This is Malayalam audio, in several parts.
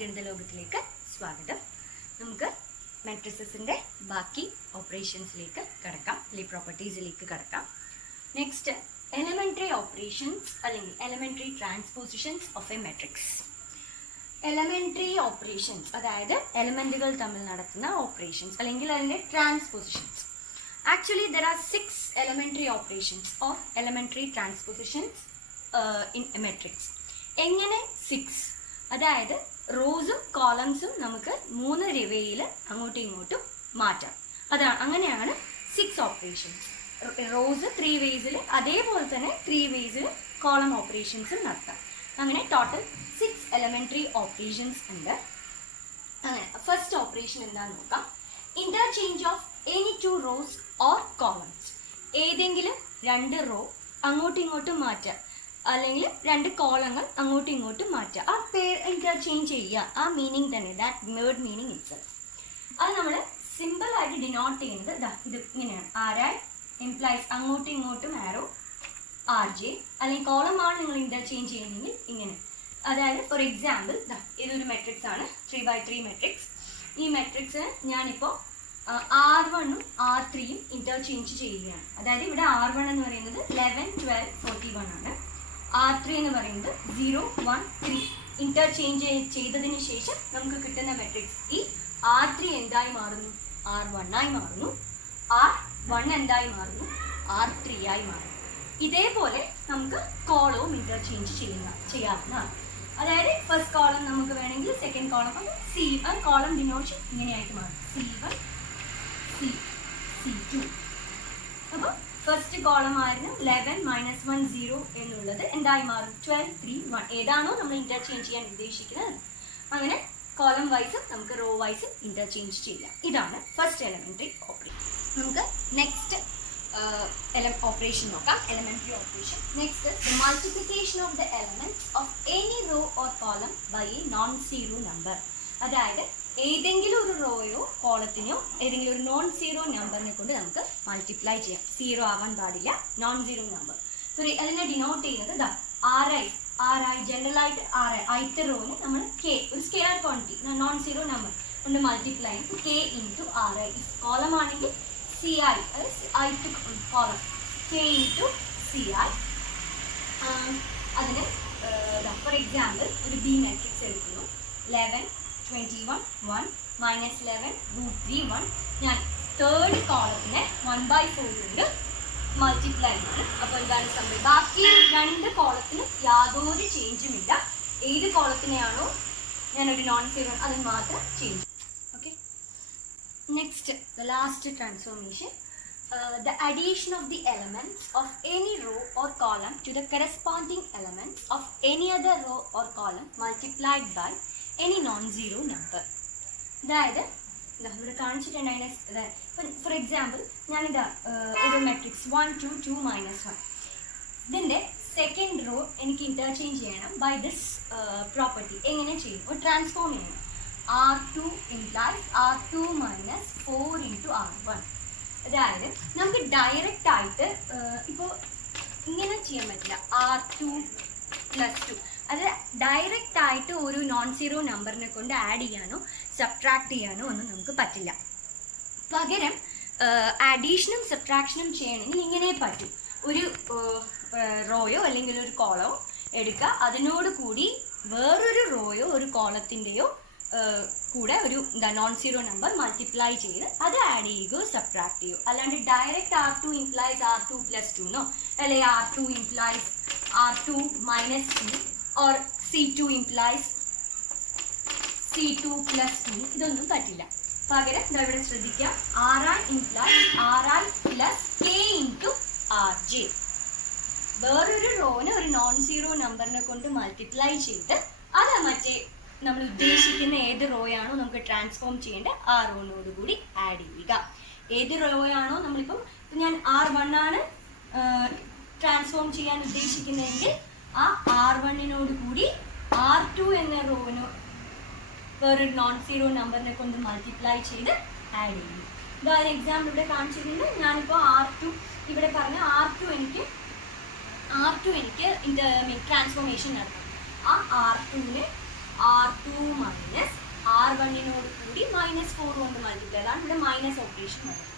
ഗണിത ലോകത്തിലേക്ക് സ്വാഗതം. നമുക്ക് മെട്രിസസിന്റെ ബാക്കി ഓപ്പറേഷൻസിലേക്ക് കടക്കാം, അല്ലെങ്കിൽ പ്രോപ്പർട്ടീസിലേക്ക് കടക്കാം. നെക്സ്റ്റ് എലമെന്ററി ഓപ്പറേഷൻസ് അല്ലെങ്കിൽ elementary transpositions of a matrix. Elementary operations അതായത് എലമെന്റുകൾ തമ്മിൽ നടത്തുന്ന ഓപ്പറേഷൻസ് അല്ലെങ്കിൽ അതിന്റെ ട്രാൻസ്പോസിഷൻസ്. Actually, there are 6 elementary operations or elementary transpositions in a matrix. എങ്ങനെ 6? അതായത് റോസും കോളംസും നമുക്ക് 3 വേയിൽ അങ്ങോട്ടും ഇങ്ങോട്ടും മാറ്റാം. അങ്ങനെയാണ് 6 ഓപ്പറേഷൻസ്. റോസ് 3 വേസിൽ, അതേപോലെ തന്നെ 3 വേസിൽ കോളം ഓപ്പറേഷൻസും നടത്താം. അങ്ങനെ ടോട്ടൽ 6 elementary operations ഉണ്ട്. അങ്ങനെ ഫസ്റ്റ് ഓപ്പറേഷൻ എന്താണെന്ന് നോക്കാം. Interchange of any 2 rows or columns. ഏതെങ്കിലും 2 റോ അങ്ങോട്ടും ഇങ്ങോട്ടും മാറ്റുക, അല്ലെങ്കിൽ 2 കോളങ്ങൾ അങ്ങോട്ടും ഇങ്ങോട്ടും മാറ്റുക. ആ പേര് ഇന്റർചേഞ്ച് ചെയ്യുക, ആ മീനിങ് തന്നെ, ദാറ്റ് വേർഡ് മീനിങ് ഇറ്റ്സെൽഫ്. അത് നമ്മൾ സിമ്പിൾ ആയിട്ട് ഡിനോട്ട് ചെയ്യുന്നത് ഇത് ഇങ്ങനെയാണ്. ആർ ഇംപ്ലൈസ് അങ്ങോട്ടും ഇങ്ങോട്ടും ആരോ RJ, അല്ലെങ്കിൽ കോളമാണ് നിങ്ങൾ ഇന്റർചേഞ്ച് ചെയ്യുന്നെങ്കിൽ ഇങ്ങനെ. അതായത് ഫോർ എക്സാമ്പിൾ ഇതൊരു മെട്രിക്സ് ആണ്, 3x3 മെട്രിക്സ്. ഈ മെട്രിക്സ് ഞാനിപ്പോൾ R1ഉം R3യും ഇന്റർചേഞ്ച് ചെയ്യുകയാണ്. അതായത് ഇവിടെ R1 എന്ന് പറയുന്നത് 11, 12, 41 ആണ്. R3 എന്ന് പറയുന്നത് 0, 1, 3 ഇന്റർചേഞ്ച് ചെയ്തതിന് ശേഷം നമുക്ക് കിട്ടുന്ന മെട്രിക്സ് ഈ R3 എന്തായി മാറുന്നു? R1 ആയി മാറുന്നു. R1 എന്തായി മാറുന്നു? R3 ആയി മാറുന്നു. ഇതേപോലെ നമുക്ക് കോളവും ഇന്റർചേഞ്ച് ചെയ്യാവുന്നതാണ്. അതായത് ഫസ്റ്റ് കോളം നമുക്ക് വേണമെങ്കിൽ സെക്കൻഡ് കോളം C1 കോളം ഡിനോഷൻ ഇങ്ങനെയായിട്ട് മാറും. C1 C2. അപ്പോൾ ഫസ്റ്റ് കോളം ആയിരുന്നു 11 - 1 0 എന്നുള്ളത് എന്തായി മാറും? 12 3 1. ഏതാണോ നമ്മൾ ഇന്റർചേഞ്ച് ചെയ്യാൻ ഉദ്ദേശിക്കുന്നത് അങ്ങനെ കോളം വൈസും നമുക്ക് റോ വൈസും ഇന്റർചേഞ്ച് ചെയ്യാം. ഇതാണ് ഫസ്റ്റ് എലമെന്ററി ഓപ്പറേഷൻ. നമുക്ക് നെക്സ്റ്റ് ഓപ്പറേഷൻ നോക്കാം, elementary operation. Next multiplication of the elements of any row or column by a non zero number. അതായത് ഏതെങ്കിലും ഒരു റോയോ കോളത്തിനോ ഏതെങ്കിലും ഒരു നോൺ സീറോ നമ്പറിനെ കൊണ്ട് നമുക്ക് മൾട്ടിപ്ലൈ ചെയ്യാം. സീറോ ആവാൻ പാടില്ല, നോൺ സീറോ നമ്പർ. സോറി, അതിനെ ഡിനോട്ട് ചെയ്യുന്നത് RI ജനറൽ ആയിട്ട് RI ith റോന് നമ്മൾ K, ഒരു scalar quantity non zero number കൊണ്ട് മൾട്ടിപ്ലൈ ചെയ്യും. K into RI. കോളം ആണെങ്കിൽ CI, ith column K into CI. അതിന് ഫോർ എക്സാമ്പിൾ ഒരു B മാട്രിക്സ് എടുക്കുന്നു. 11 21 1 -11 √3 1. ഞാൻ തേർഡ് കോളത്തിനെ 1/4 കൊണ്ട് മൾട്ടിപ്ലൈ ആണ്. അപ്പോൾ എന്താണ് സംഭവം? ബാക്കി 2 കോളത്തിന് യാതൊരു ചേഞ്ചും ഇല്ല. ഏത് കോളത്തിനെയാണോ ഞാനൊരു നോൺ സീറോ അതിന് മാത്രം change. Okay, next the last transformation. The addition of the elements of any row or column to the corresponding elements of any other row or column multiplied by any non-zero number. അതായത് ഇവിടെ കാണിച്ചിട്ടുണ്ടായിരുന്ന ഫോർ എക്സാമ്പിൾ ഞാനിതാ ഒരു മെട്രിക്സ് 1 2 2 -1. ഇതിൻ്റെ സെക്കൻഡ് റോ എനിക്ക് ഇന്റർചേഞ്ച് ചെയ്യണം ബൈ ദിസ് പ്രോപ്പർട്ടി. എങ്ങനെ ചെയ്യും? ഒരു ട്രാൻസ്ഫോം ചെയ്യണം. R2 implies R2 - 4 × R1. അതായത് നമുക്ക് ഡയറക്റ്റ് ആയിട്ട് ഇപ്പോൾ ഇങ്ങനെ ചെയ്യാൻ പറ്റില്ല. R2 + 2 അത് ഡയറക്റ്റ് ആയിട്ട് ഒരു നോൺ സീറോ നമ്പറിനെ കൊണ്ട് ആഡ് ചെയ്യാനോ സബ്ട്രാക്ട് ചെയ്യാനോ ഒന്നും നമുക്ക് പറ്റില്ല. പകരം അഡീഷനും സബ്ട്രാക്ഷനും ചെയ്യണമെങ്കിൽ ഇങ്ങനെ പറ്റും. ഒരു റോയോ അല്ലെങ്കിൽ ഒരു കോളോ എടുക്കുക, അതിനോട് കൂടി വേറൊരു റോയോ ഒരു കോളത്തിൻ്റെയോ കൂടെ ഒരു നോൺ സീറോ നമ്പർ മൾട്ടിപ്ലൈ ചെയ്ത് അത് ആഡ് ചെയ്യുകയോ സബ്ട്രാക്ട് ചെയ്യുകയോ. അല്ലാണ്ട് ഡയറക്റ്റ് R2 implies R2 + 2 എന്നോ അല്ലെങ്കിൽ R2 implies R2 - 2 or C2 implies C2 + 2 ഇതൊന്നും പറ്റില്ല. പകരം ഇവിടെ ശ്രദ്ധിക്കുക, RI implies RI + K × RJ. വേറൊരു റോന് ഒരു നോൺ സീറോ നമ്പറിനെ കൊണ്ട് മൾട്ടിപ്ലൈ ചെയ്ത് അത് മറ്റേ നമ്മൾ ഉദ്ദേശിക്കുന്ന ഏത് റോയാണോ നമുക്ക് ട്രാൻസ്ഫോം ചെയ്യേണ്ടത് ആ റോനോട് കൂടി ആഡ് ചെയ്യുക. ഏത് റോയാണോ നമ്മളിപ്പം ഞാൻ R1 ആണ് ട്രാൻസ്ഫോം ചെയ്യാൻ ഉദ്ദേശിക്കുന്നതെങ്കിൽ ആ R1നോട് കൂടി R2 എന്ന റോനോ വേറൊരു നോൺ സീറോ നമ്പറിനെ കൊണ്ട് മൾട്ടിപ്ലൈ ചെയ്ത് ആഡ് ചെയ്യും. ഇതൊരു എക്സാമ്പിൾ ഇവിടെ കാണിച്ചിട്ടുണ്ട്. ഞാനിപ്പോൾ R2 ഇവിടെ പറഞ്ഞ R2 എനിക്ക് ട്രാൻസ്ഫോർമേഷൻ നടത്തണം. ആ R2നെ R2 മൈനസ് R1 കൂടി -4 കൊണ്ട് മൾട്ടിപ്ലൈ. അതാണ് ഇവിടെ മൈനസ് ഓപ്പറേഷൻ വരുന്നത്.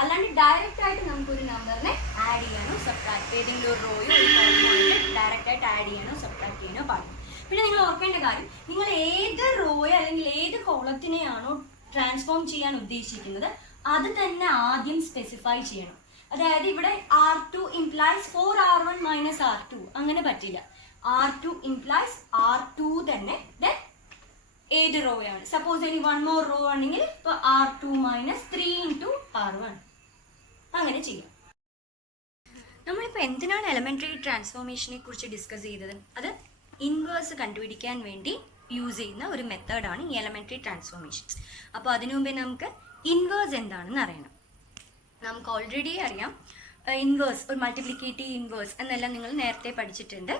അല്ലാണ്ട് ഡയറക്റ്റ് ആയിട്ട് നമുക്കൊരു നമ്പറിനെ ആഡ് ചെയ്യാനോ സബ്ട്രാക്ട്, ഏതെങ്കിലും ഒരു റോയോ ഒരു കോളമോ ഡയറക്റ്റ് ആയിട്ട് ആഡ് ചെയ്യാനോ സബ്ട്രാക്ട് ചെയ്യാനോ പാടില്ല. പിന്നെ നിങ്ങൾ ഓർക്കേണ്ട കാര്യം, നിങ്ങൾ ഏത് റോയോ അല്ലെങ്കിൽ ഏത് കോളത്തിനെയാണോ ട്രാൻസ്ഫോം ചെയ്യാൻ ഉദ്ദേശിക്കുന്നത് അത് തന്നെ ആദ്യം സ്പെസിഫൈ ചെയ്യണം. അതായത് ഇവിടെ R2 implies 4R1 minus R2 അങ്ങനെ പറ്റില്ല. R2 implies R2 തന്നെ ഏത് റോ ആണ്. സപ്പോസ് ഇനി 1 more റോ ആണെങ്കിൽ ഇപ്പോൾ R2 minus 3 into R1 അങ്ങനെ ചെയ്യാം. നമ്മളിപ്പോൾ എന്തിനാണ് എലമെന്ററി ട്രാൻസ്ഫോർമേഷനെ കുറിച്ച് ഡിസ്കസ് ചെയ്തത്? അത് ഇൻവേഴ്സ് കണ്ടുപിടിക്കാൻ വേണ്ടി യൂസ് ചെയ്യുന്ന ഒരു മെത്തേഡാണ് ഈ എലമെന്ററി ട്രാൻസ്ഫോർമേഷൻസ്. അപ്പോൾ അതിനു മുമ്പേ നമുക്ക് ഇൻവേഴ്സ് എന്താണെന്ന് അറിയണം. നമുക്ക് ഓൾറെഡി അറിയാം ഇൻവേഴ്സ്, ഒരു മൾട്ടിപ്ലിക്കേറ്റീവ് ഇൻവേഴ്സ് എന്നെല്ലാം നിങ്ങൾ നേരത്തെ പഠിച്ചിട്ടുണ്ട്.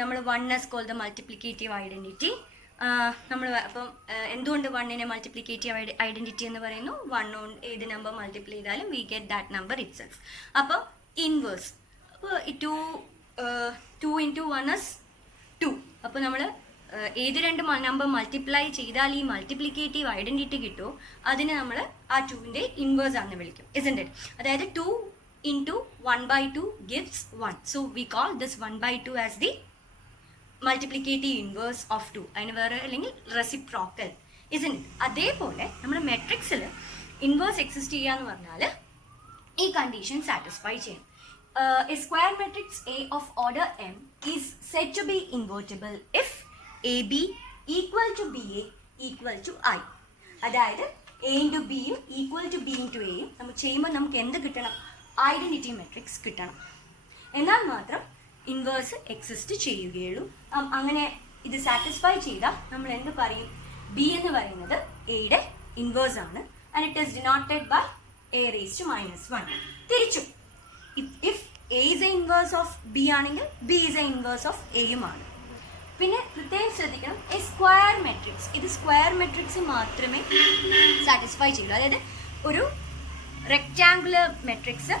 നമ്മൾ 1 is called the multiplicative identity. നമ്മൾ അപ്പം എന്തുകൊണ്ട് 1നെ മൾട്ടിപ്ലിക്കേറ്റീവ് ഐഡൻറ്റിറ്റി എന്ന് പറയുന്നു? 1 കൊണ്ട് ഏത് നമ്പർ മൾട്ടിപ്ലൈ ചെയ്താലും we get that number it self. അപ്പോൾ ഇൻവേഴ്സ്, അപ്പോൾ 2 into 1 is 2. അപ്പോൾ നമ്മൾ ഏത് രണ്ട് നമ്പർ മൾട്ടിപ്ലൈ ചെയ്താൽ ഈ മൾട്ടിപ്ലിക്കേറ്റീവ് ഐഡൻറ്റിറ്റി കിട്ടുമോ അതിനെ നമ്മൾ ആ 2ൻ്റെ ഇൻവേഴ്സ് ആണെന്ന് വിളിക്കും, isn't it? അതായത് 2 into 1/2 gives 1. So we call this 1/2 as the multiplicative inverse of 2. അതിന് വേറെ അല്ലെങ്കിൽ റെസിപ്രോക്കൽ, isn't it? അതേപോലെ നമ്മുടെ മെട്രിക്സിൽ ഇൻവേഴ്സ് എക്സിസ്റ്റ് ചെയ്യുക എന്ന് പറഞ്ഞാൽ ഈ കണ്ടീഷൻ സാറ്റിസ്ഫൈ ചെയ്യണം. A square matrix A of order m is said to be invertible if AB equal to BA equal to I. അതായത് A into B യും equal to B into A യും നമ്മൾ ചെയ്യുമ്പോൾ നമുക്ക് എന്ത് കിട്ടണം? ഐഡൻറ്റിറ്റി മെട്രിക്സ് കിട്ടണം. എന്നാൽ മാത്രം ഇൻവേഴ്സ് എക്സിസ്റ്റ് ചെയ്യുകയുള്ളൂ. അങ്ങനെ ഇത് സാറ്റിസ്ഫൈ ചെയ്താൽ നമ്മൾ എന്ത് പറയും? B എന്ന് പറയുന്നത് എയുടെ ഇൻവേഴ്സ് ആണ്. And it is denoted by A raised to -1. തിരിച്ചു, if A is a inverse of B ആണെങ്കിൽ B is a inverse of A യുമാണ്. പിന്നെ പ്രത്യേകം ശ്രദ്ധിക്കണം, എ സ്ക്വയർ മെട്രിക്സ്, ഇത് സ്ക്വയർ മെട്രിക്സ് മാത്രമേ സാറ്റിസ്ഫൈ ചെയ്യുള്ളൂ. അതായത് ഒരു റെക്റ്റാങ്കുലർ മെട്രിക്സ്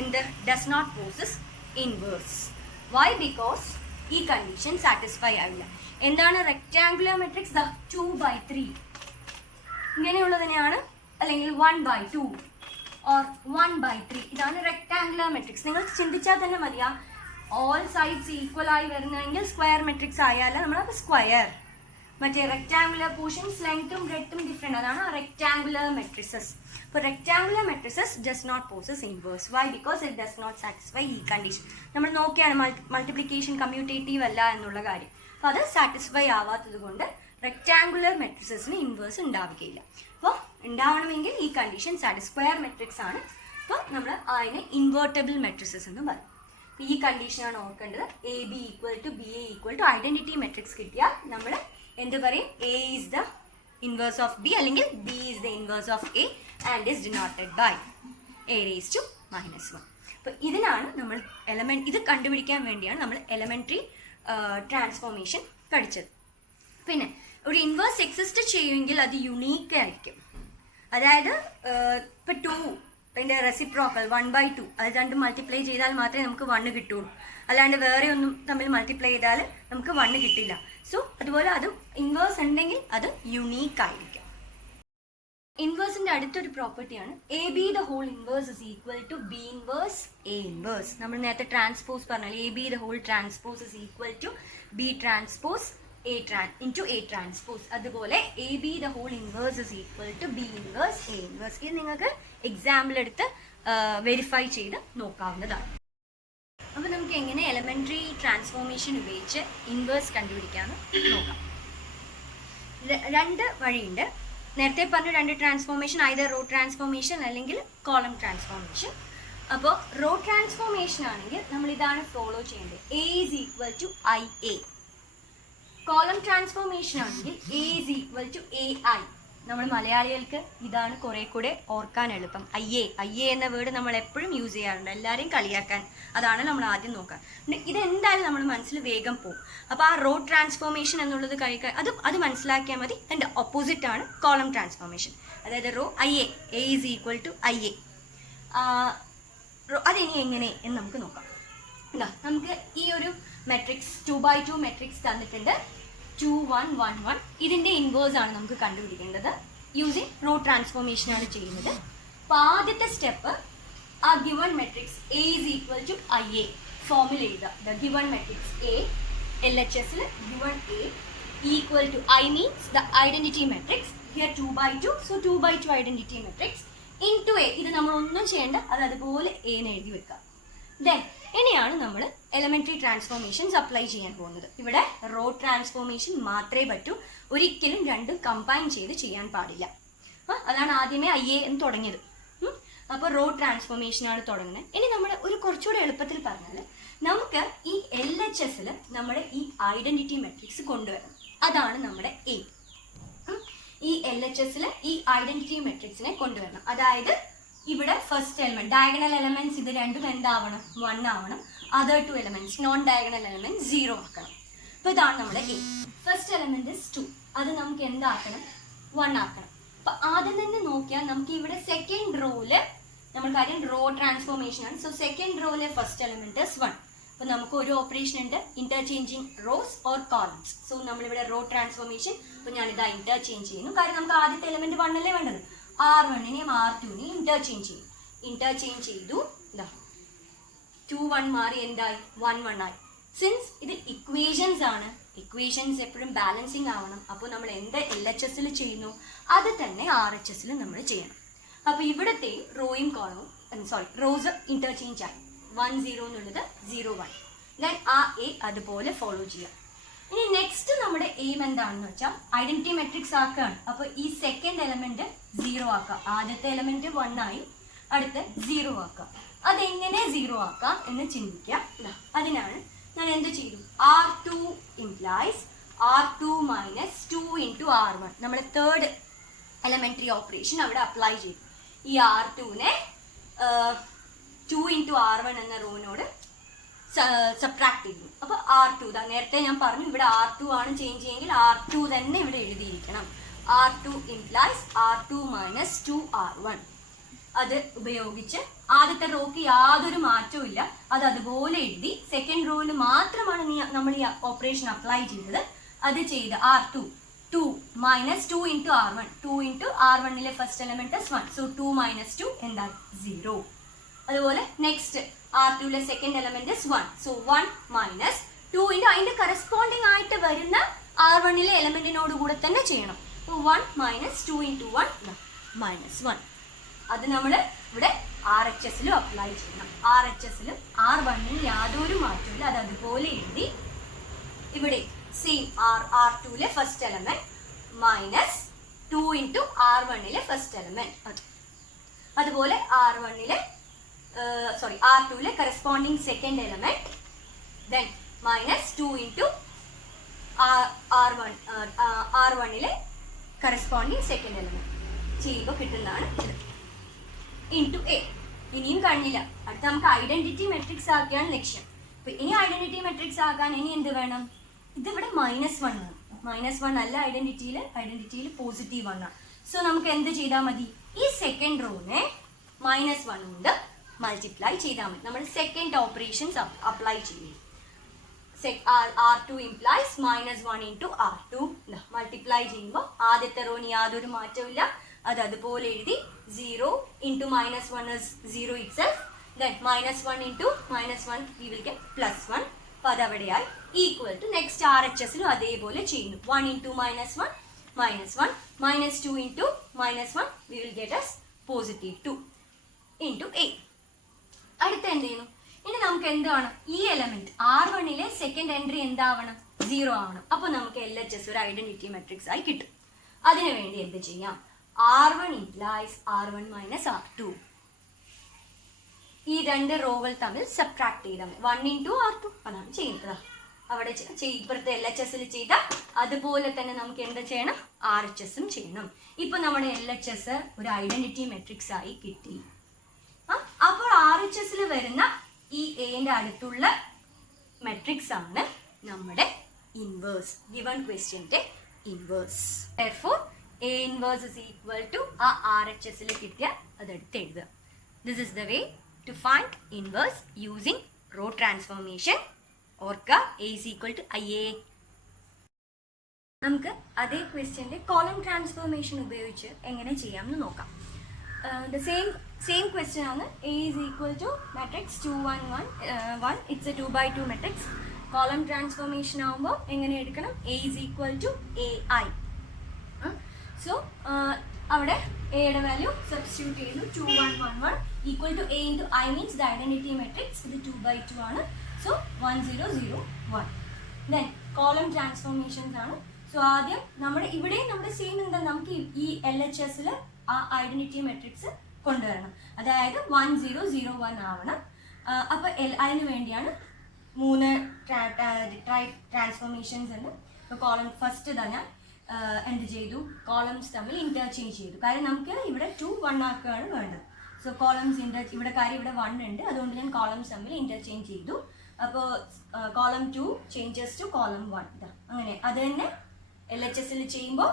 എന്ത് does not possess inverse. Why? Because ഈ കണ്ടീഷൻ സാറ്റിസ്ഫൈ ആവില്ല. എന്താണ് റെക്റ്റാങ്കുലർ മെട്രിക്സ്? 2/3 ഇങ്ങനെയുള്ളതിനെയാണ്, അല്ലെങ്കിൽ 1/2 ഓർ 1/3, ഇതാണ് റെക്റ്റാങ്കുലർ മെട്രിക്സ്. നിങ്ങൾ ചിന്തിച്ചാൽ തന്നെ മതിയാ, ഓൾ സൈഡ്സ് ഈക്വൽ ആയി വരുന്നെങ്കിൽ സ്ക്വയർ മെട്രിക്സ് ആയാലും നമ്മൾ സ്ക്വയർ. മറ്റേ റെക്റ്റാങ്കുലർ പോർഷൻസ് ലെങ്ത്തും ബ്രെഡ്ത്തും ഡിഫറെൻ്റ്, അതാണ് റെക്റ്റാങ്കുലർ മെട്രിസസ്. അപ്പോൾ rectangular matrices does not possess inverse. Why? Because it does not satisfy ഈ കണ്ടീഷൻ. നമ്മൾ നോക്കിയാണ് മൾട്ടിപ്ലിക്കേഷൻ കമ്മ്യൂട്ടേറ്റീവ് അല്ല എന്നുള്ള കാര്യം. അപ്പോൾ അത് സാറ്റിസ്ഫൈ ആവാത്തത് കൊണ്ട് റെക്റ്റാങ്കുലർ മെട്രിസസിന് ഇൻവേഴ്സ് ഉണ്ടാവുകയില്ല. അപ്പോൾ ഉണ്ടാവണമെങ്കിൽ ഈ കണ്ടീഷൻ സ്ക്വയർ മെട്രിക്സ് ആണ്. അപ്പോൾ നമ്മൾ അതിനെ ഇൻവേർട്ടബിൾ മെട്രിസസ് എന്ന് പറയും. ഈ കണ്ടീഷനാണ് ഓർക്കേണ്ടത്. A B equal to B A equal to identity matrix കിട്ടിയാൽ നമ്മൾ എന്ത് പറയും? A is the inverse of B, അല്ലെങ്കിൽ B is the inverse of A and is denoted by A raise to -1. അപ്പോൾ ഇതിനാണ് നമ്മൾ ഇത് കണ്ടുപിടിക്കാൻ വേണ്ടിയാണ് നമ്മൾ എലമെന്ററി ട്രാൻസ്ഫോർമേഷൻ പഠിച്ചത്. പിന്നെ ഒരു ഇൻവേഴ്സ് എക്സിസ്റ്റ് ചെയ്യുമെങ്കിൽ അത് യുണീക്ക് ആയിരിക്കും. അതായത് ഇപ്പോൾ 2 അതിൻ്റെ റെസിപ്രോക്കൽ 1/2 അത് രണ്ടും മൾട്ടിപ്ലൈ ചെയ്താൽ മാത്രമേ നമുക്ക് 1 കിട്ടുള്ളൂ. അല്ലാണ്ട് വേറെ ഒന്നും തമ്മിൽ മൾട്ടിപ്ലൈ ചെയ്താൽ നമുക്ക് 1 കിട്ടില്ല. സോ അതുപോലെ അത് ഇൻവേഴ്സ് ഉണ്ടെങ്കിൽ അത് യുണീക്ക് ആയിരിക്കും. ഇൻവേഴ്സിന്റെ അടുത്തൊരു പ്രോപ്പർട്ടിയാണ് A B the whole inverse is equal to B inverse A inverse. നമ്മൾ നേരത്തെ ട്രാൻസ്പോസ് പറഞ്ഞാൽ A B the whole transpose is equal to B transpose A transpose. അതുപോലെ A B the whole inverse is equal to B inverse A inverse. ഇത് നിങ്ങൾക്ക് എക്സാമ്പിൾ എടുത്ത് വെരിഫൈ ചെയ്ത് നോക്കാവുന്നതാണ്. അപ്പോൾ നമുക്ക് എങ്ങനെ എലമെന്ററി ട്രാൻസ്ഫോർമേഷൻ ഉപയോഗിച്ച് ഇൻവേഴ്സ് കണ്ടുപിടിക്കാമെന്ന് നോക്കാം. 2 വഴിയുണ്ട്. നേരത്തെ പറഞ്ഞ 2 ട്രാൻസ്ഫോർമേഷൻ, either റോ ട്രാൻസ്ഫോർമേഷൻ അല്ലെങ്കിൽ കോളം ട്രാൻസ്ഫോർമേഷൻ. അപ്പോൾ റോ ട്രാൻസ്ഫോർമേഷൻ ആണെങ്കിൽ നമ്മൾ ഇതാണ് ഫോളോ ചെയ്യേണ്ടത്. A is equal to I A. Column transformation ആണെങ്കിൽ A is equal to A I. നമ്മൾ മലയാളികൾക്ക് ഇതാണ് കുറെ കൂടെ ഓർക്കാൻ എളുപ്പം. ഐ എ എന്ന വേർഡ് നമ്മൾ എപ്പോഴും യൂസ് ചെയ്യാറുണ്ട്, എല്ലാവരെയും കളിയാക്കാൻ. അതാണ് നമ്മൾ ആദ്യം നോക്കുക. ഇതെന്തായാലും നമ്മൾ മനസ്സിൽ വേഗം പോകും. അപ്പോൾ ആ റോ ട്രാൻസ്ഫോർമേഷൻ എന്നുള്ളത് അത് മനസ്സിലാക്കിയാൽ മതി. അതിൻ്റെ ഓപ്പോസിറ്റ് ആണ് കോളം ട്രാൻസ്ഫോർമേഷൻ. അതായത് row A is equal to I A. അതിനി എങ്ങനെ എന്ന് നമുക്ക് നോക്കാം. നമുക്ക് ഈ ഒരു മെട്രിക്സ് 2/2 മെട്രിക്സ് തന്നിട്ടുണ്ട്. 2 1 1 1. ഇതിൻ്റെ ഇൻവേഴ്സ് ആണ് നമുക്ക് കണ്ടുപിടിക്കേണ്ടത്. യൂസിങ് റോ ട്രാൻസ്ഫോർമേഷൻ ആണ് ചെയ്യുന്നത്. അപ്പോൾ ആദ്യത്തെ സ്റ്റെപ്പ് ആ given matrix A is equal to I A ഫോമിൽ എഴുതുക. The given matrix A L H എസിൽ given A equal to I means the identity matrix here 2/2. So 2/2 identity matrix into A. ഇത് നമ്മൾ ഒന്നും ചെയ്യേണ്ട, അത് അതുപോലെ എന്ന് എഴുതി വെക്കുക. ദെൻ ഇനിയാണ് നമ്മൾ എലമെന്ററി ട്രാൻസ്ഫോർമേഷൻസ് അപ്ലൈ ചെയ്യാൻ പോകുന്നത്. ഇവിടെ റോ ട്രാൻസ്ഫോർമേഷൻ മാത്രമേ പറ്റൂ, ഒരിക്കലും രണ്ടും കമ്പൈൻ ചെയ്ത് ചെയ്യാൻ പാടില്ല. അതാണ് ആദ്യമേ ഐ എ എന്ന് തുടങ്ങിയത്. അപ്പോൾ റോ ട്രാൻസ്ഫോർമേഷനാണ് തുടങ്ങുന്നത്. ഇനി നമ്മൾ ഒരു കുറച്ചുകൂടെ എളുപ്പത്തിൽ പറഞ്ഞാൽ നമുക്ക് ഈ എൽ എച്ച് എസിൽ നമ്മുടെ ഈ ഐഡന്റിറ്റി മെട്രിക്സ് കൊണ്ടുവരണം. അതാണ് നമ്മുടെ എയിം. ഈ എൽ എച്ച് എസിൽ ഈ ഐഡന്റിറ്റി മെട്രിക്സിനെ കൊണ്ടുവരണം. അതായത് ഇവിടെ ഫസ്റ്റ് എലമെന്റ് ഡയഗണൽ എലമെന്റ്സ് ഇത് രണ്ടും എന്താവണം? 1 ആവണം. Other 2 elements non diagonal element 0 ആക്കണം. അപ്പോൾ ഇതാണ് നമ്മുടെ എ. First element is 2. അത് നമുക്ക് എന്താക്കണം? 1 ആക്കണം. അപ്പോൾ ആദ്യം തന്നെ നോക്കിയാൽ നമുക്ക് ഇവിടെ സെക്കൻഡ് റോയില് നമ്മൾ കാര്യം റോ ട്രാൻസ്ഫോർമേഷൻ ആണ്. സോ സെക്കൻഡ് റോയിലെ ഫസ്റ്റ് എലമെന്റ് ഇസ് 1. അപ്പോൾ നമുക്ക് ഒരു ഓപ്പറേഷൻ ഉണ്ട്, interchanging rows or columns. So നമ്മളിവിടെ റോ ട്രാൻസ്ഫോർമേഷൻ. അപ്പോൾ ഞാനിതാ ഇന്റർചേഞ്ച് ചെയ്യുന്നു. കാരണം നമുക്ക് ആദ്യത്തെ എലമെന്റ് 1 അല്ലേ വേണ്ടത്. R1നെയും R2നെയും ഇന്റർചേഞ്ച് ചെയ്യും. ഇന്റർചേഞ്ച് ചെയ്തു. ഇതാ 2 1 മാറി എന്തായി? 1 1 ആയി. സിൻസ് ഇത് ഇക്വേഷൻസ് ആണ്, ഇക്വേഷൻസ് എപ്പോഴും ബാലൻസിങ് ആവണം. അപ്പോൾ നമ്മൾ എന്ത് എൽ എച്ച് എസിൽ ചെയ്യുന്നു അത് തന്നെ ആർ എച്ച് എസിൽ നമ്മൾ ചെയ്യണം. അപ്പോൾ ഇവിടുത്തെ റോയും കോളവും റോസ് ഇന്റർചേഞ്ച് ആയി. 1 0 എന്നുള്ളത് 0 1. ദെൻ ആ എ അതുപോലെ ഫോളോ ചെയ്യാം. ഇനി നെക്സ്റ്റ് നമ്മുടെ എയിം എന്താണെന്ന് വെച്ചാൽ ഐഡന്റിറ്റി മെട്രിക്സ് ആക്കുകയാണ്. അപ്പോൾ ഈ സെക്കൻഡ് എലമെന്റ് 0 ആക്കുക. ആദ്യത്തെ എലമെന്റ് 1 ആയി, അടുത്ത് 0 ആക്കുക. അതെങ്ങനെ 0 ആക്കാം എന്ന് ചിന്തിക്കുക. അതിനാണ് ഞാൻ എന്ത് ചെയ്തു? R2 implies R2 minus 2 into R1. നമ്മൾ തേർഡ് എലമെന്ററി ഓപ്പറേഷൻ അവിടെ അപ്ലൈ ചെയ്തു. ഈ R2നെ 2 into R1 എന്ന റോനോട് സബ്ട്രാക്ട് ചെയ്തു. അപ്പോൾ R2 നേരത്തെ ഞാൻ പറഞ്ഞു ഇവിടെ R2 ആണ് ചേഞ്ച് ചെയ്യുമെങ്കിൽ R2 തന്നെ ഇവിടെ എഴുതിയിരിക്കണം. R2 implies R2 minus 2 R1. അത് ഉപയോഗിച്ച് ആദ്യത്തെ റോക്ക് യാതൊരു മാറ്റവും ഇല്ല, അത് അതുപോലെ എഴുതി. സെക്കൻഡ് റോയിൽ മാത്രമാണ് നമ്മൾ ഈ ഓപ്പറേഷൻ അപ്ലൈ ചെയ്തത്. അത് ചെയ്ത് R2 2 minus 2 into R1. 2 into R1ലെ ഫസ്റ്റ് എലമെന്റ് 1. സോ 2 minus 2 എന്താ? 0. അതുപോലെ നെക്സ്റ്റ് R2ലെ second element 1. So 1 minus 2 into അതിന്റെ കറസ്പോണ്ടിങ് ആയിട്ട് വരുന്ന R1ലെ എലമെന്റിനോട് കൂടെ തന്നെ ചെയ്യണം. അപ്പോൾ 1 minus 2 into 1 minus 1. അത് നമ്മൾ ഇവിടെ ആർ എച്ച് എസിലും അപ്ലൈ ചെയ്യണം. ആർ എച്ച് എസിലും R1ൽ യാതൊരു മാറ്റമില്ല, അത് അതുപോലെ എഴുതി. ഇവിടെ സെയിം R2ലെ ഫസ്റ്റ് എലമെന്റ് മൈനസ് 2 into R1ലെ ഫസ്റ്റ് എലമെന്റ്. അതുപോലെ R2ലെ corresponding second element then minus 2 into R1ലെ കറസ്പോണ്ടിങ് സെക്കൻഡ് എലമെന്റ് ചെയ്യുമ്പോൾ കിട്ടുന്നതാണ് ഇത്. Into A. ഇനിയും കഴിഞ്ഞില്ല, അടുത്ത നമുക്ക് ഐഡന്റിറ്റി മെട്രിക്സ് ആക്കിയാണ് ലക്ഷ്യം. അപ്പൊ ഇനി ഐഡന്റിറ്റി മെട്രിക്സ് ആക്കാൻ ഇനി എന്ത് വേണം? ഇതിവിടെ -1 ആണ്. -1 അല്ല ഐഡന്റിറ്റിയിൽ പോസിറ്റീവ് 1 ആണ്. സോ നമുക്ക് എന്ത് ചെയ്താൽ മതി? ഈ സെക്കൻഡ് റോനെ -1 കൊണ്ട് മൾട്ടിപ്ലൈ ചെയ്താൽ മതി. നമ്മൾ സെക്കൻഡ് ഓപ്പറേഷൻസ് അപ്ലൈ ചെയ്യും. R2 implies -1 into R2. Multiply ചെയ്യുമ്പോൾ ആദ്യത്തെ റോന് യാതൊരു മാറ്റമില്ല, അത് അതുപോലെ എഴുതി. 0 into -1 is 0 itself. Then -1 into -1 we will get +1. അപ്പോൾ അതവിടെയായി equal to. Next R H എസിലും അതേപോലെ ചെയ്യുന്നു. 1 into -1 -1 -2 into -1 we will get as +2 into a. അടുത്ത എന്ത് ചെയ്യുന്നു? ഇനി നമുക്ക് എന്താണ്? ഈ എലമെന്റ് R1ലെ സെക്കൻഡ് എൻട്രി എന്താവണം? 0 ആവണം. അപ്പോൾ നമുക്ക് LHS ഒരു ഐഡന്റിറ്റി മെട്രിക്സ് ആയി കിട്ടും. അതിനു വേണ്ടി എന്ത് ചെയ്യാം? R1 implies R1 minus R2. ഈ രണ്ട് റോകൾ തമ്മിൽ സബ്ട്രാക്ട് ചെയ്താൽ 1 into R2 അതാണ് ചെയ്യുന്നത്. അവിടെ ഇപ്പുറത്തെ LHSൽ ചെയ്ത അതുപോലെ തന്നെ നമുക്ക് എന്ത് ചെയ്യണം? RHSും ചെയ്യണം. ഇപ്പൊ നമ്മുടെ LHS ഒരു ഐഡന്റിറ്റി മെട്രിക്സ് ആയി കിട്ടി. അപ്പോൾ RHSൽ വരുന്ന ഈ എന്റെ അടുത്തുള്ള മെട്രിക്സ് ആണ് നമ്മുടെ ഇൻവേഴ്സ്. ഗിവൺ ക്വസ്റ്റ്യന്റെ inverse. Therefore A inverse is equal to ആ RHSൽ കിട്ടിയ അതെടുത്ത് എഴുതുക. This is the way to find inverse using row transformation. ഓർക്കുക A is equal to IA. നമുക്ക് അതേ ക്വസ്റ്റ്യൻ്റെ കോളം ട്രാൻസ്ഫോർമേഷൻ ഉപയോഗിച്ച് എങ്ങനെ ചെയ്യാമെന്ന് നോക്കാം. ദ സെയിം ക്വസ്റ്റ്യൻ ആണ്. A is equal to matrix 2 1 1 1. It's a 2 by 2 matrix. Column transformation ആകുമ്പോൾ എങ്ങനെ എടുക്കണം? A is equal to AI. So അവിടെ എയുടെ വാല്യൂ സബ്സ്റ്റിറ്റ്യൂട്ട് ചെയ്തു. 2 1 1 1 equal to A into I means the identity matrix. ഇത് 2 by 2 ആണ്. സോ 1 0 0 1. ദെൻ കോളം ട്രാൻസ്ഫോർമേഷൻസ് ആണ്. സോ ആദ്യം ഇവിടെയും നമ്മുടെ സെയിം എന്താ, നമുക്ക് ഈ LHSൽ ആ ഐഡന്റിറ്റി മെട്രിക്സ് കൊണ്ടുവരണം. അതായത് 1 0 0 1 ആവണം. അപ്പോൾ അതിന് വേണ്ടിയാണ് 3 ട്രാൻസ്ഫോർമേഷൻസ് ഉണ്ട്. ഇപ്പോൾ കോളം ഫസ്റ്റ് തന്നെ എന്ത് ചെയ്തു, കോളംസ് തമ്മിൽ ഇന്റർചേഞ്ച് ചെയ്തു. കാര്യം നമുക്ക് ഇവിടെ 2 1 ആക്കുകയാണ് വേണ്ടത്. സോ കോളംസ് ഇവിടെ കാര്യം ഇവിടെ 1 ഉണ്ട്, അതുകൊണ്ട് ഞാൻ കോളംസ് തമ്മിൽ ഇന്റർചേഞ്ച് ചെയ്തു. അപ്പോൾ കോളം 2 ചേഞ്ചസ് ടു കോളം 1. അങ്ങനെ അത് തന്നെ LHSൽ ചെയ്യുമ്പോൾ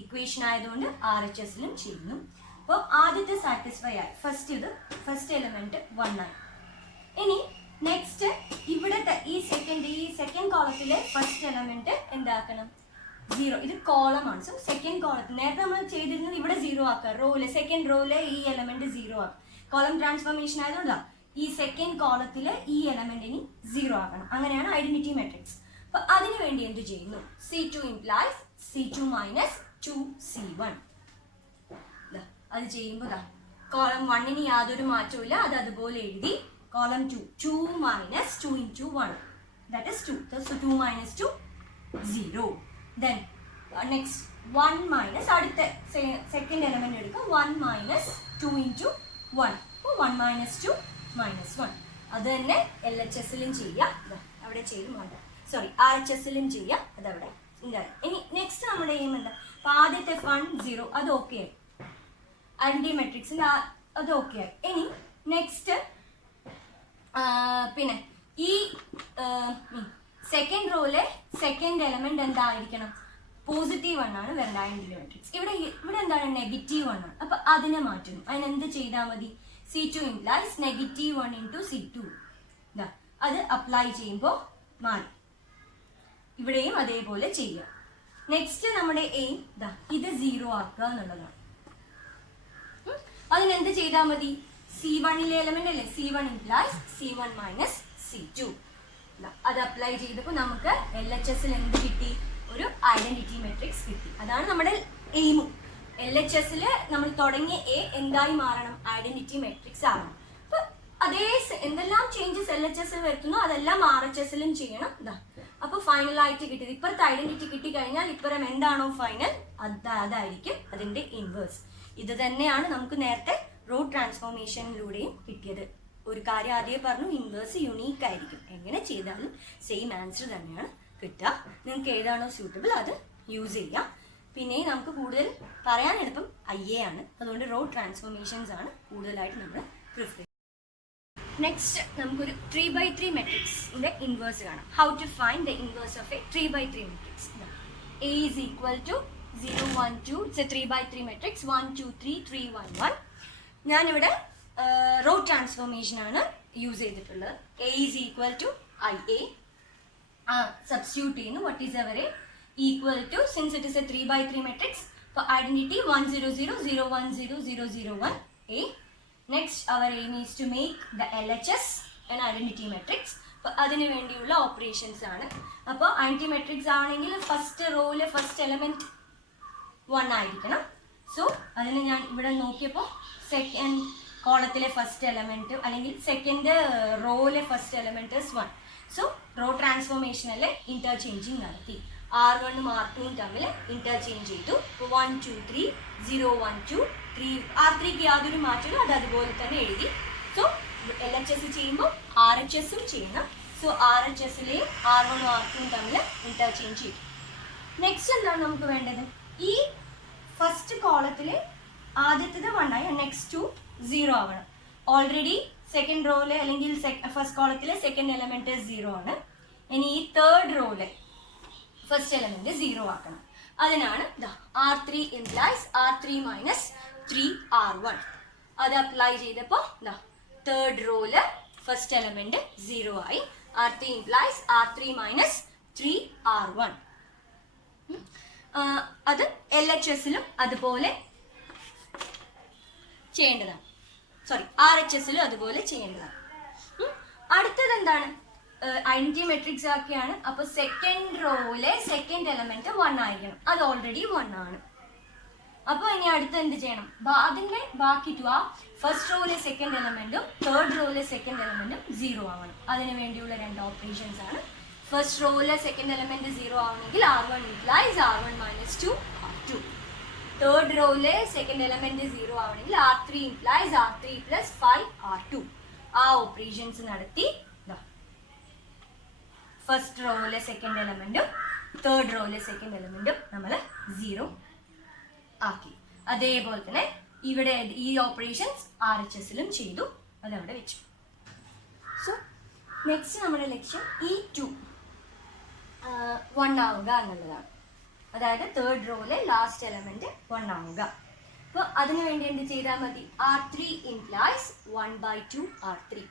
ഇക്വേഷൻ ആയതുകൊണ്ട് RHSലും ചെയ്യുന്നു. അപ്പോൾ ആദ്യത്തെ സാറ്റിസ്ഫൈ ആയി. ഫസ്റ്റ് എലമെന്റ് 1 ആയി. ഇനി നെക്സ്റ്റ് ഇവിടുത്തെ ഈ സെക്കൻഡ് കോളത്തിലെ ഫസ്റ്റ് എലമെന്റ് എന്താക്കണം? 0. ഇത് കോളമാണ്. സോ സെക്കൻഡ് കോളത്തിൽ നേരത്തെ നമ്മൾ ചെയ്തിരുന്നത് ഇവിടെ 0 ആക്കുക. സെക്കൻഡ് റോയിലെ ഈ എലമെന്റ് 0 ആക്കും. കോളം ട്രാൻസ്ഫോർമേഷൻ ആയതുകൊണ്ടാണ് ഈ സെക്കൻഡ് കോളത്തില് ഈ എലമെന്റ് ഇനി 0 ആക്കണം. അങ്ങനെയാണ് ഐഡന്റിറ്റി മെട്രിക്സ്. അപ്പൊ അതിനു വേണ്ടി എന്ത് ചെയ്യുന്നു? C2 implies C2 minus 2C1. അത് ചെയ്യുമ്പോൾ കോളം 1ന് യാതൊരു മാറ്റവും ഇല്ല, അത് അതുപോലെ എഴുതി. Column 2 minus 2 into 1, that is 2. So 2 minus 2 0. Then next 1 minus അടുത്ത സെക്കൻഡ് എലമെന്റ് എടുക്കുക. 1 minus 2 into 1. അപ്പോൾ 1 minus 2 minus 1. അത് തന്നെ LHSലും ചെയ്യാം. അവിടെ ചെയ്ത് മാറ്റാം. RHSലും ചെയ്യാം. അതവിടെ. ഇനി നെക്സ്റ്റ് നമ്മുടെ എയിം എന്താ? അപ്പോൾ ആദ്യത്തെ 1 0 അത് ഓക്കെ ആയി. ഐഡന്റിറ്റി മെട്രിക്സിൽ അത് ഓക്കെ ആയി. ഇനി നെക്സ്റ്റ് പിന്നെ ഈ സെക്കൻഡ് റോയിലെ സെക്കൻഡ് എലമെന്റ് എന്തായിരിക്കണം? പോസിറ്റീവ് 1 ആണ് വരേണ്ട ഐഡന്റിറ്റി മെട്രിക്സ്. ഇവിടെ എന്താണ്? നെഗറ്റീവ് 1 ആണ്. അപ്പൊ അതിനെ മാറ്റുന്നു. അതിനെന്ത് ചെയ്താൽ മതി? C2 implies negative 1 into C2. അത് അപ്ലൈ ചെയ്യുമ്പോൾ മാറി. ഇവിടെയും അതേപോലെ ചെയ്യുക. നെക്സ്റ്റ് നമ്മുടെ എയിം ഇത് 0 ആക്കുക എന്നുള്ളതാണ്. അതിനെന്ത് ചെയ്താൽ മതി? C1ലെ എലമെന്റ് അല്ലേ? C1 implies C1 minus C2. അത് അപ്ലൈ ചെയ്തപ്പോൾ നമുക്ക് LHSൽ എന്ത് കിട്ടി? ഒരു ഐഡന്റിറ്റി മെട്രിക്സ് കിട്ടി. അതാണ് നമ്മുടെ എയിമും. LHSൽ നമ്മൾ തുടങ്ങിയ A എന്തായി മാറണം? ഐഡന്റിറ്റി മെട്രിക്സ് ആവണം. അപ്പൊ അതേ എന്തെല്ലാം ചേഞ്ചസ് LHSൽ വരുത്തുന്നു അതെല്ലാം RHSലും ചെയ്യണം. അപ്പൊ ഫൈനലായിട്ട് കിട്ടിയത് ഇപ്പുറത്തെ ഐഡന്റിറ്റി കിട്ടിക്കഴിഞ്ഞാൽ ഇപ്പുറം എന്താണോ ഫൈനൽ അതായിരിക്കും അതിന്റെ ഇൻവേഴ്സ്. ഇത് തന്നെയാണ് നമുക്ക് നേരത്തെ റോ ട്രാൻസ്ഫോർമേഷനിലൂടെയും കിട്ടിയത്. ഒരു കാര്യം ആദ്യം പറഞ്ഞു, ഇൻവേഴ്സ് യുണീക്ക് ആയിരിക്കും. എങ്ങനെ ചെയ്താലും സെയിം ആൻസർ തന്നെയാണ് കിട്ടുക. നിങ്ങൾക്ക് ഏതാണോ സ്യൂട്ടബിൾ അത് യൂസ് ചെയ്യാം. പിന്നെ നമുക്ക് കൂടുതൽ പറയാൻ എളുപ്പം IA ആണ്. അതുകൊണ്ട് റോ ട്രാൻസ്ഫോർമേഷൻസ് ആണ് കൂടുതലായിട്ട് നമ്മൾ പ്രിഫർ ചെയ്യുന്നത്. നെക്സ്റ്റ് നമുക്കൊരു 3x3 മെട്രിക്സിന്റെ ഇൻവേഴ്സ് കാണാം. How to find the inverse of a 3x3 matrix. A is equal to 0 1 2. It's a 3x3 matrix. 1 2 3 3 1 1. ഞാനിവിടെ റോ ട്രാൻസ്ഫോർമേഷൻ ആണ് യൂസ് ചെയ്തിട്ടുള്ളത്. A is equal to IA. Substitute ചെയ്യുന്നു. What is our A? Equal to, since it is a 3x3 matrix, for identity 1 0 0 0 1 0 0 0 1 A. Next our aim is to make the LHS an identity matrix. അപ്പോൾ അതിനു വേണ്ടിയുള്ള ഓപ്പറേഷൻസ് ആണ്. അപ്പോൾ ഐഡന്റിറ്റി മെട്രിക്സ് ആണെങ്കിൽ ഫസ്റ്റ് റോയിലെ ഫസ്റ്റ് എലമെന്റ് 1 ആയിരിക്കണം. സോ അതിന് ഞാൻ ഇവിടെ നോക്കിയപ്പോൾ സെക്കൻഡ് കോളത്തിലെ ഫസ്റ്റ് എലമെന്റ് അല്ലെങ്കിൽ സെക്കൻഡ് റോയിലെ ഫസ്റ്റ് എലമെന്റ് 1. സോ റോ ട്രാൻസ്ഫോർമേഷനിലെ ഇന്റർചേഞ്ചിങ് നടത്തി. R1 R2 തമ്മിൽ ഇന്റർചേഞ്ച് ചെയ്തു. 1 2 3 0 1 2 3. R3ക്ക് യാതൊരു മാറ്റമില്ല, അത് അതുപോലെ തന്നെ എഴുതി. സോ LHS ചെയ്യുമ്പോൾ RHSും ചെയ്യണം. സോ RHSലെയും R1 R2 തമ്മിൽ ഇന്റർചേഞ്ച് ചെയ്തു. നെക്സ്റ്റ് എന്താണ് നമുക്ക് വേണ്ടത്? ഈ ഫസ്റ്റ് കോളത്തിൽ ആദ്യത്തേത് 1 ആയി, നെക്സ്റ്റ് 0 ആവണം. ഓൾറെഡി സെക്കൻഡ് റോയിലെ അല്ലെങ്കിൽ ഫസ്റ്റ് കോളത്തിലെ സെക്കൻഡ് എലമെന്റ് 0 ആണ്. ഇനി ഈ തേർഡ് റോയിലെ ഫസ്റ്റ് എലമെന്റ് 0 ആക്കണം. അതിനാണ് R3 implies R3 minus 3R1. അത് അപ്ലൈ ചെയ്തപ്പോൾ തേർഡ് റോയില് ഫസ്റ്റ് എലമെന്റ് 0 ആയി. R3 implies R3 minus 3R1. അത് LHSലും അതുപോലെ ചെയ്യേണ്ടതാണ്. RHSലും അതുപോലെ ചെയ്യേണ്ടതാണ്. അടുത്തത് എന്താണ്? ഐഡന്റിറ്റി മെട്രിക്സ് ആക്കിയാണ്. അപ്പോൾ സെക്കൻഡ് റോയിലെ സെക്കൻഡ് എലമെന്റ് 1 ആയിരിക്കണം. അത് ഓൾറെഡി 1 ആണ്. അപ്പോൾ ഇനി അടുത്ത് എന്ത് ചെയ്യണം? അതിന്റെ ബാക്കി ഫസ്റ്റ് റോയിലെ സെക്കൻഡ് എലമെന്റും തേർഡ് റോയിലെ സെക്കൻഡ് എലമെന്റും 0 ആവണം. അതിന് വേണ്ടിയുള്ള 2 ഓപ്പറേഷൻസ് ആണ്. ഫസ്റ്റ് റോയിലെ സെക്കൻഡ് എലമെന്റ് 0 ആവണമെങ്കിൽ R1 implies R1 minus 2 R2. Third റോയിലെ സെക്കൻഡ് എലമെന്റ് 0 ആവണമെങ്കിൽ R3 implies R3 plus 5 R2. ആ ഓപ്പറേഷൻസ് നടത്തി ഫസ്റ്റ് റോയിലെ സെക്കൻഡ് എലമെന്റും തേർഡ് റോയിലെ സെക്കൻഡ് എലമെന്റും നമ്മൾ 0 ആക്കി. അതേപോലെ തന്നെ ഇവിടെ ഈ ഓപ്പറേഷൻസ് RHSലും ചെയ്തു. അതവിടെ വെച്ചു. സോ നെക്സ്റ്റ് നമ്മുടെ ലക്ഷ്യം ഈ 2 1 ആവുക എന്നുള്ളതാണ്. അതായത് തേർഡ് റോയിലെ ലാസ്റ്റ് എലമെന്റ് 1 ആവുക. അപ്പോൾ അതിനു വേണ്ടി എന്ത് ചെയ്താൽ മതി? R3 implies 1/2 R3.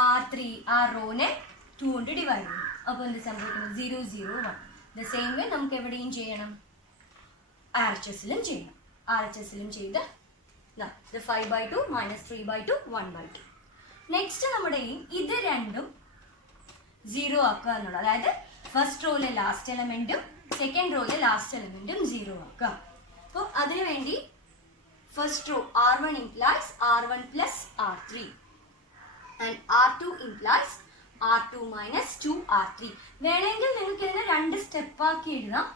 R3 ആ റോനെ 2 കൊണ്ട് ഡിവൈഡ് ചെയ്യും. അപ്പോൾ എന്ത് സംഭവിക്കുന്നു? 0 0 1. ദ സെയിം വേ നമുക്ക് എവിടെയും ചെയ്യണം, RHSലും ചെയ്യണം. RHSലും ചെയ്ത് 5/2 minus 3/2 1/2. നെക്സ്റ്റ് നമ്മുടെ ഇത് രണ്ടും 0 ആക്കുക എന്നുള്ളത്. അതായത് ഫസ്റ്റ് റോയിലെ ലാസ്റ്റ് എലമെന്റും സെക്കൻഡ് റോയിലെ ലാസ്റ്റ് എലമെന്റും 0 ആക്കുക. അപ്പോൾ അതിനു വേണ്ടി first row R1 implies R1 plus R3 and R2 implies R2 minus 2 R3. വേണമെങ്കിൽ നിങ്ങൾക്ക് ഇതിനെ 2 സ്റ്റെപ്പ് ആക്കി എഴുതാം.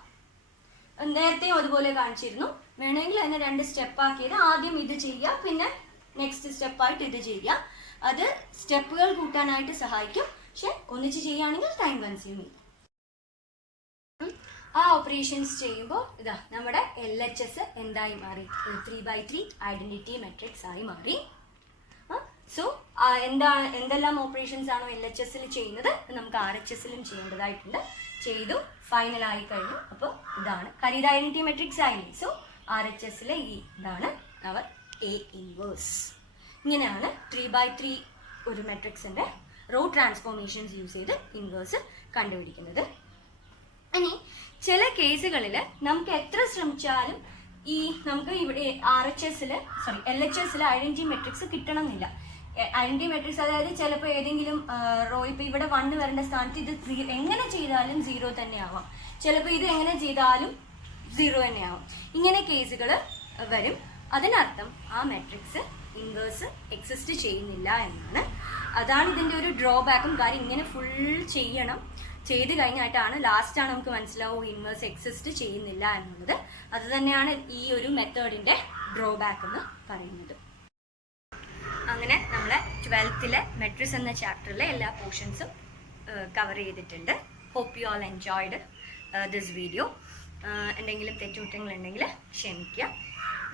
നേരത്തെയും അതുപോലെ കാണിച്ചിരുന്നു. വേണമെങ്കിൽ അതിനെ 2 സ്റ്റെപ്പ് ആക്കിയത് ആദ്യം ഇത് ചെയ്യുക, പിന്നെ നെക്സ്റ്റ് സ്റ്റെപ്പായിട്ട് ഇത് ചെയ്യുക. അത് സ്റ്റെപ്പുകൾ കൂട്ടാനായിട്ട് സഹായിക്കും. പക്ഷെ ഒന്നിച്ച് ചെയ്യുകയാണെങ്കിൽ ടൈം കൺസ്യൂമിങ്. ആ ഓപ്പറേഷൻസ് ചെയ്യുമ്പോൾ നമ്മുടെ LHS എന്തായി മാറി? 3/3 ഐഡന്റിറ്റി മെട്രിക്സ് ആയി മാറി. സോ എന്തെല്ലാം ഓപ്പറേഷൻസ് ആണോ LHSൽ ചെയ്യുന്നത് നമുക്ക് RHSലും ചെയ്യേണ്ടതായിട്ടുണ്ട്. ചെയ്തു, ഫൈനലായി കഴിഞ്ഞു. അപ്പോൾ ഇതാണ് കാര്യം, ഐഡന്റിറ്റി മെട്രിക്സ് ആയില്ലേ. സോ RHSലെ ഇതാണ് അവർ A ഇൻവേഴ്സ്. ഇങ്ങനെയാണ് 3/3 ഒരു മെട്രിക്സിന്റെ റോ ട്രാൻസ്ഫോർമേഷൻസ് യൂസ് ചെയ്ത് ഇൻവേഴ്സ് കണ്ടുപിടിക്കുന്നത്. ഇനി ചില കേസുകളിൽ നമുക്ക് എത്ര ശ്രമിച്ചാലും നമുക്ക് ഇവിടെ LHSൽ ഐഡന്റിറ്റി മെട്രിക്സ് കിട്ടണമെന്നില്ല. ഐഡന്റിറ്റി മെട്രിക്സ് അതായത് ചിലപ്പോൾ ഏതെങ്കിലും റോ ഇപ്പോൾ ഇവിടെ 1 വരേണ്ട സ്ഥാനത്ത് ഇത് എങ്ങനെ ചെയ്താലും 0 തന്നെ ആവാം. ചിലപ്പോൾ ഇത് എങ്ങനെ ചെയ്താലും 0 തന്നെ ആവാം. ഇങ്ങനെ കേസുകൾ വരും. അതിനർത്ഥം ആ മെട്രിക്സ് ഇൻവേഴ്സ് എക്സിസ്റ്റ് ചെയ്യുന്നില്ല എന്നാണ്. അതാണ് ഇതിൻ്റെ ഒരു ഡ്രോബാക്കും. കാര്യം ഇങ്ങനെ ഫുൾ ചെയ്ത് കഴിഞ്ഞിട്ടാണ് ലാസ്റ്റാണ് നമുക്ക് മനസ്സിലാവും ഇൻവേഴ്സ് എക്സിസ്റ്റ് ചെയ്യുന്നില്ല എന്നുള്ളത്. അത് തന്നെയാണ് ഈ ഒരു മെത്തേഡിൻ്റെ ഡ്രോബാക്ക് എന്ന് പറയുന്നത്. അങ്ങനെ നമ്മൾ 12th മെട്രിക്സ് എന്ന ചാപ്റ്ററിലെ എല്ലാ പോർഷൻസും കവർ ചെയ്തിട്ടുണ്ട്. Hope you all enjoyed this video. എന്തെങ്കിലും തെറ്റുകുറ്റങ്ങളുണ്ടെങ്കിൽ ക്ഷമിക്കുക.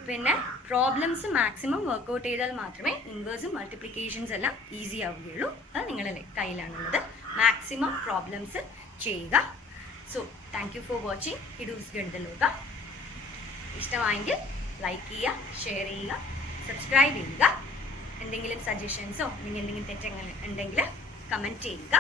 പിന്നെ പ്രോബ്ലംസ് മാക്സിമം വർക്കൗട്ട് ചെയ്താൽ മാത്രമേ ഇൻവേഴ്സും മൾട്ടിപ്ലിക്കേഷൻസ് എല്ലാം ഈസി ആവുകയുള്ളൂ. അത് നിങ്ങളുടെ കയ്യിലാണുള്ളത്. മാക്സിമം പ്രോബ്ലംസ് ചെയ്യുക. So thank you for watching ഹിഡൂസ് ഗണിതലോക. ഇഷ്ടമായെങ്കിൽ ലൈക്ക് ചെയ്യുക, ഷെയർ ചെയ്യുക, സബ്സ്ക്രൈബ് ചെയ്യുക. എന്തെങ്കിലും സജഷൻസോ അല്ലെങ്കിൽ എന്തെങ്കിലും തെറ്റങ്ങൾ ഉണ്ടെങ്കിൽ കമൻറ്റ് ചെയ്യുക.